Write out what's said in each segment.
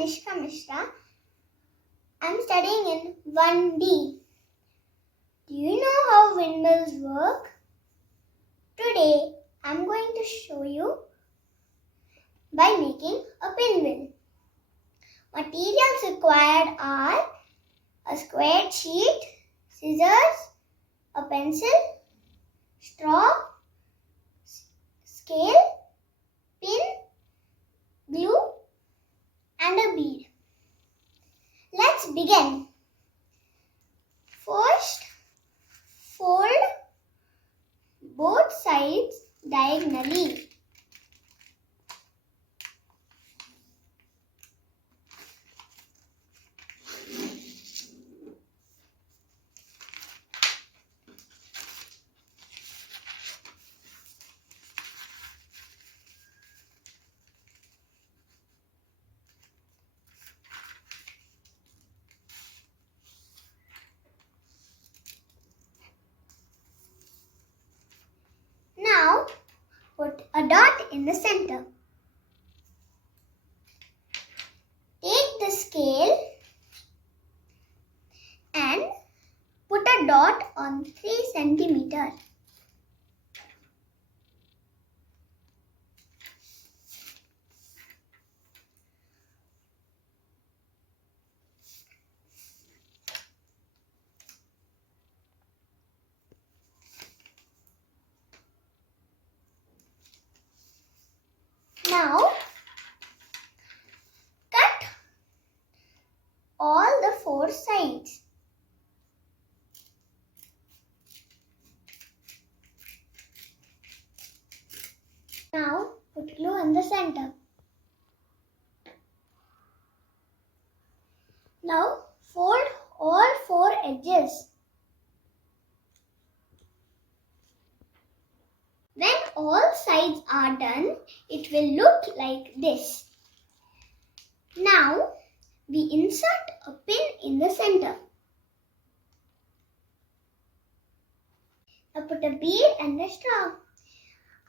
Hanishka Mishra. I am studying in 1D. Do you know how windmills work? Today I am going to show you by making a pinwheel. Materials required are a squared sheet, scissors, a pencil, straw, scale, pin, glue and a bead. Let's begin. First, fold both sides diagonally. Now, put a dot in the center. Take the scale and put a dot on 3 centimeters. Now, cut all the 4 sides. Now, put glue in the center. Now, fold all 4 edges. When all sides are done, it will look like this. Now, we insert a pin in the center. Now put a bead and a straw.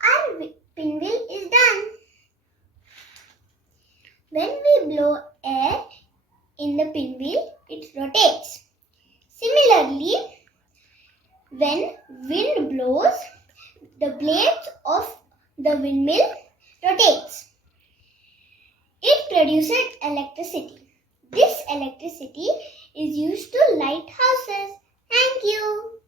Our pinwheel is done. When we blow air in the pinwheel, it rotates. Similarly, when wind blows, the blades of the windmill rotates. It produces electricity. This electricity is used to light houses. Thank you.